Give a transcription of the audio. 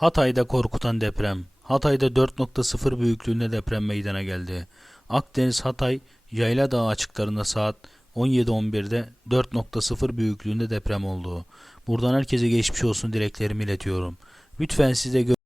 Hatay'da korkutan deprem. Hatay'da 4.0 büyüklüğünde deprem meydana geldi. Akdeniz Hatay Yayla Dağı açıklarında saat 17.11'de 4.0 büyüklüğünde deprem oldu. Buradan herkese geçmiş olsun dileklerimi iletiyorum. Lütfen siz de gö-